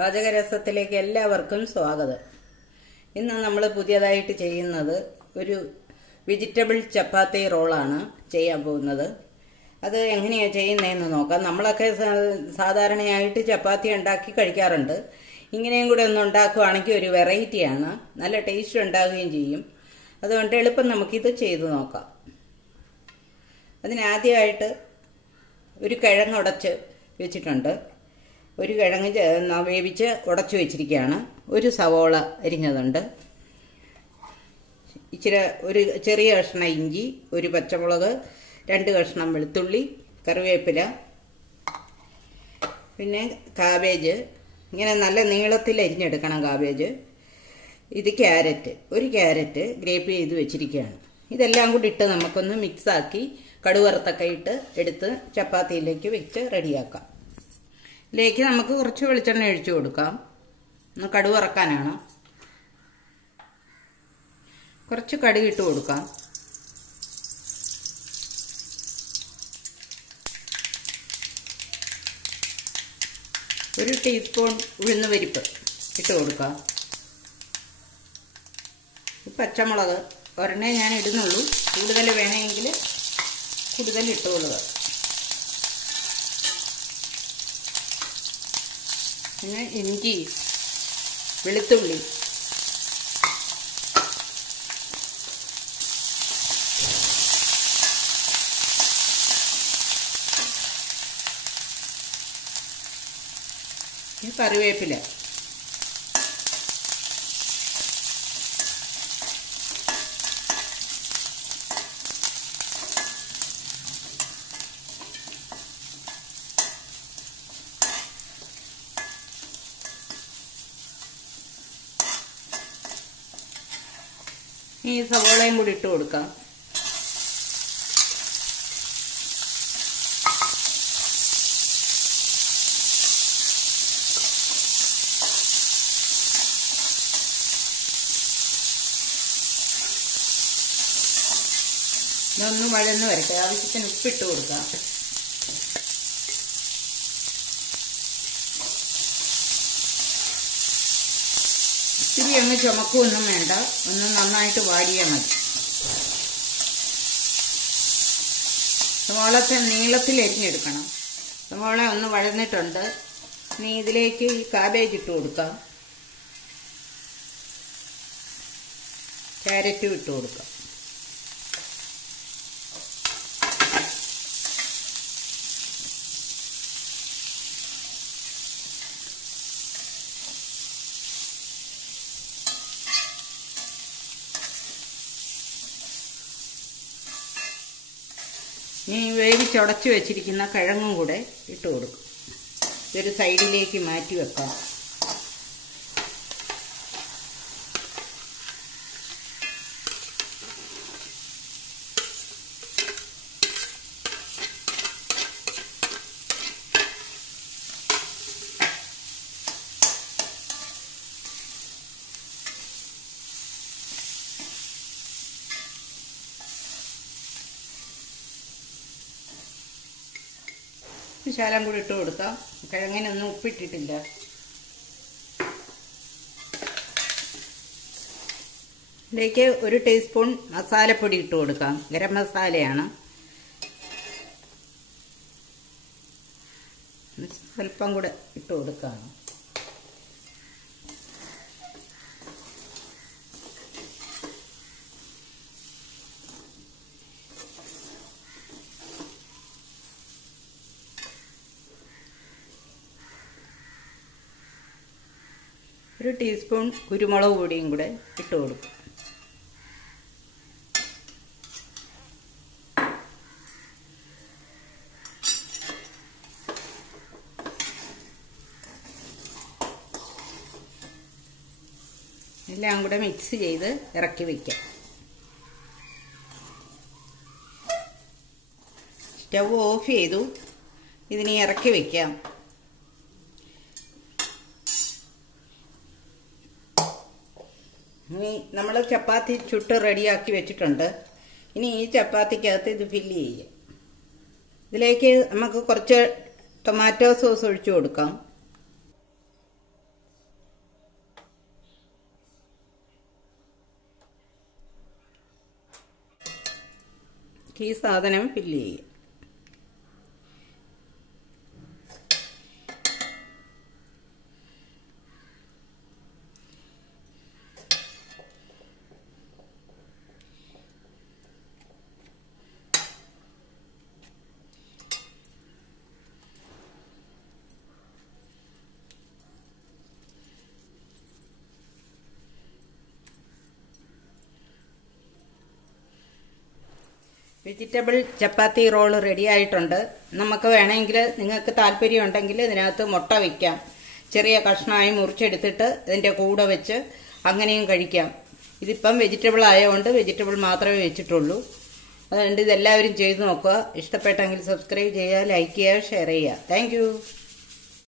പാചകരസത്തിലേക്ക് എല്ലാവർക്കും സ്വാഗതം. ഇന്ന് നമ്മൾ പുതിയതായിട്ട് ചെയ്യുന്നത് ഒരു വെജിറ്റബിൾ ചപ്പാത്തി റോളാണ് ചെയ്യാൻ പോകുന്നത്. അത് എങ്ങനെയാണ് ചെയ്യുന്നതെന്ന് നോക്കാം. നമ്മളൊക്കെ സാധാരണയായിട്ട് ചപ്പാത്തി ഉണ്ടാക്കി കഴിക്കാറുണ്ട്. ഇങ്ങനെയും കൂടെ ഒന്ന് ഉണ്ടാക്കുകയാണെങ്കിൽ ഒരു വെറൈറ്റിയാണ്, നല്ല ടേസ്റ്റ് ഉണ്ടാകുകയും ചെയ്യും. അതുകൊണ്ട് എളുപ്പം നമുക്കിത് ചെയ്തു നോക്കാം. അതിനാദ്യമായിട്ട് ഒരു കിഴങ്ങ് ഉടച്ച് വെച്ചിട്ടുണ്ട്. ഒരു കിഴങ്ങ് വേവിച്ച് ഉടച്ചു വെച്ചിരിക്കുകയാണ്. ഒരു സവോള അരിഞ്ഞതുണ്ട്, ഒരു ചെറിയ കഷ്ണം ഇഞ്ചി, ഒരു പച്ചമുളക്, 2 കഷ്ണം വെളുത്തുള്ളി, കറിവേപ്പില, പിന്നെ കാബേജ്. ഇങ്ങനെ നല്ല നീളത്തിൽ അരിഞ്ഞെടുക്കണം കാബേജ്. ഇത് ഒരു ക്യാരറ്റ് ഗ്രേപ്പ് ചെയ്ത് വെച്ചിരിക്കുകയാണ്. ഇതെല്ലാം കൂടി ഇട്ട് നമുക്കൊന്ന് മിക്സാക്കി കടുവറുത്തൊക്കെ ഇട്ട് എടുത്ത് ചപ്പാത്തിയിലേക്ക് വെച്ച് റെഡിയാക്കാം. ഇതിലേക്ക് നമുക്ക് കുറച്ച് വെളിച്ചെണ്ണ ഒഴിച്ചു കൊടുക്കാം. ഒന്ന് കടുക് വറക്കാനാണ്. കുറച്ച് കടുക് ഇട്ട് കൊടുക്കാം. ഒരു ടീസ്പൂൺ ഉഴുന്ന് പരിപ്പ് ഇട്ട് കൊടുക്കാം. പച്ചമുളക് ഒരെണ്ണേ ഞാൻ ഇടുന്നുള്ളൂ, കൂടുതൽ വേണമെങ്കിൽ കൂടുതൽ ഇട്ടുകൊള്ളുക. പിന്നെ ഇഞ്ചി, വെളുത്തുള്ളി, കറിവേപ്പില, ഈ സവോളയും കൂടി ഇട്ട് കൊടുക്കാം. ഇതൊന്ന് വഴന്ന് വരട്ടെ. ആവശ്യത്തിന് ഉപ്പിട്ട് കൊടുക്കാം. ഇത്തിരി അങ്ങ് ചുമക്കൊന്നും വേണ്ട, ഒന്ന് നന്നായിട്ട് വാടിയാൽ മതി. സവാളത്തെ നീളത്തിൽ അരിഞ്ഞെടുക്കണം. സവാള ഒന്ന് വഴന്നിട്ടുണ്ട്. ഇനി ഇതിലേക്ക് ഈ കാബേജ് ഇട്ട് കൊടുക്കാം. ക്യാരറ്റും ഇട്ട് കൊടുക്കാം. ഇനി വേവിച്ചുടച്ച് വെച്ചിരിക്കുന്ന കിഴങ്ങും കൂടെ ഇട്ട് കൊടുക്കും. ഇതൊരു സൈഡിലേക്ക് മാറ്റി വെക്കാം. ശകലം കൂടി ഇട്ട് കൊടുക്കാം. കിഴങ്ങിനൊന്നും ഉപ്പിട്ടിട്ടില്ല. ഇതിലേക്ക് ഒരു ടീസ്പൂൺ മസാലപ്പൊടി ഇട്ട് കൊടുക്കാം. ഗരം മസാലയാണ്. സ്വല്പം കൂടെ ഇട്ട് കൊടുക്കാം. ഒരു ടീസ്പൂൺ കുരുമുളക് പൊടിയും കൂടെ ഇട്ട് കൊടുക്കും. എല്ലാം കൂടെ മിക്സ് ചെയ്ത് ഇറക്കി വയ്ക്കാം. സ്റ്റവ് ഓഫ് ചെയ്തു. ഇതിനി ഇറക്കി വയ്ക്കാം. ഇനി നമ്മൾ ചപ്പാത്തി ചുട്ട് റെഡിയാക്കി വെച്ചിട്ടുണ്ട്. ഇനി ഈ ചപ്പാത്തിക്കകത്ത് ഇത് ഫില്ല് ചെയ്യാം. ഇതിലേക്ക് നമുക്ക് കുറച്ച് ടൊമാറ്റോ സോസ് ഒഴിച്ചു കൊടുക്കാം. ഈ സാധനം ഫില്ല് ചെയ്യുക. വെജിറ്റബിൾ ചപ്പാത്തി റോൾ റെഡി ആയിട്ടുണ്ട്. നമുക്ക് വേണമെങ്കിൽ, നിങ്ങൾക്ക് താല്പര്യം ഉണ്ടെങ്കിൽ ഇതിനകത്ത് മുട്ട വയ്ക്കാം. ചെറിയ കഷ്ണമായി മുറിച്ചെടുത്തിട്ട് ഇതിൻ്റെ കൂടെ വെച്ച് അങ്ങനെയും കഴിക്കാം. ഇതിപ്പം വെജിറ്റബിൾ ആയതുകൊണ്ട് വെജിറ്റബിൾ മാത്രമേ വെച്ചിട്ടുള്ളൂ. അതുകൊണ്ട് ഇതെല്ലാവരും ചെയ്ത് നോക്കുക. ഇഷ്ടപ്പെട്ടെങ്കിൽ സബ്സ്ക്രൈബ് ചെയ്യുക, ലൈക്ക് ചെയ്യുക, ഷെയർ ചെയ്യുക. താങ്ക്